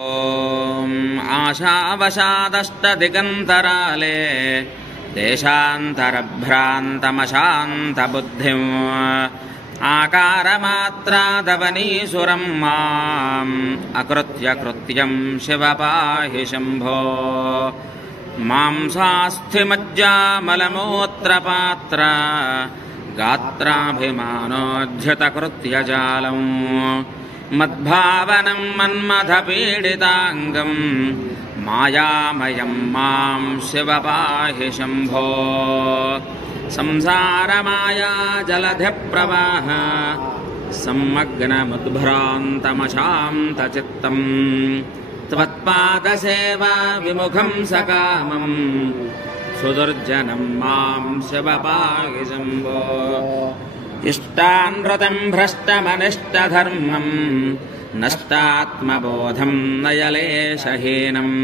ॐ आशावशादष्टदिगन्तराले देशान्तरभ्रान्तमशान्तबुद्धिम् आकारमात्रादवनीसुरं माम् अकृत्य कृत्यं शिव पाहि शम्भो। मांसास्थिमज्जामलमूत्रपात्र गात्राभिमानोद्धृतकृत्यजालम् मद्भावनं मन्मथपीडिताङ्गम् मायामयं मां शिव पाहि शम्भो। संसारमाया जलधिप्रवाह सम्मग्नमुद्भ्रान्तमशान्तचित्तम् त्वत्पादसेवा विमुखं सकामम् सुदुर्जनं मां शिव पाहि शम्भो। इष्टानृतं भ्रष्टमनिष्टधर्मम् नष्टात्मबोधं नयलेशहीनम्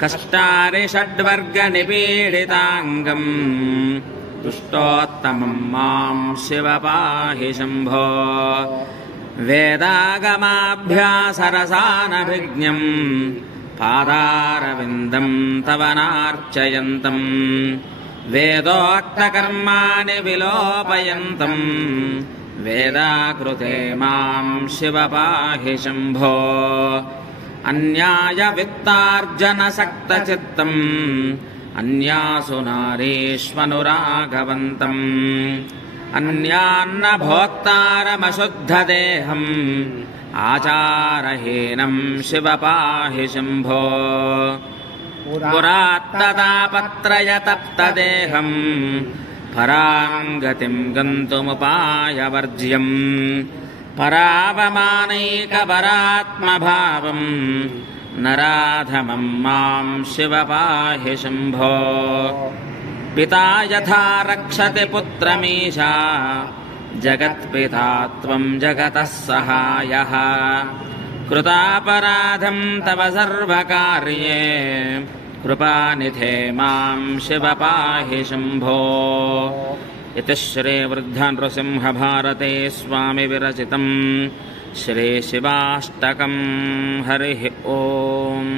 कष्टानि षड्वर्गनिपीडिताङ्गम् दुष्टोत्तमं मां शिव पाहि शम्भो। वेदागमाभ्यासरसानभिज्ञम् पादारविन्दं तव नार्चयन्तम् वेदोक्तकर्माणि विलोपयन्तम् वेदाकृते मां शिव पाहि शम्भो। अन्यायवित्तार्जनसक्तचित्तम् अन्यासु नारीष्वनुरागवन्तम् अन्यान्नभोक्तारमशुद्धदेहम् आचारहीनं शिव पाहि शम्भो। पुरात्ततापत्रयतप्तदेहम् पराङ्गतिं गन्तुमुपायवर्ज्यम् परावमानैकपरात्मभावम् नराधमं मां शिव पाहि शम्भो। पिता यथा रक्षति पुत्रमीशा जगत्पिता त्वं जगतः सहायः कृतापराधं तव सर्वकार्ये कृपानिधे मां शिव पाहि शम्भो। इति श्रीवृद्धनृसिंहभारते स्वामि विरचितं श्रीशिवाष्टकं हरिः ओम्।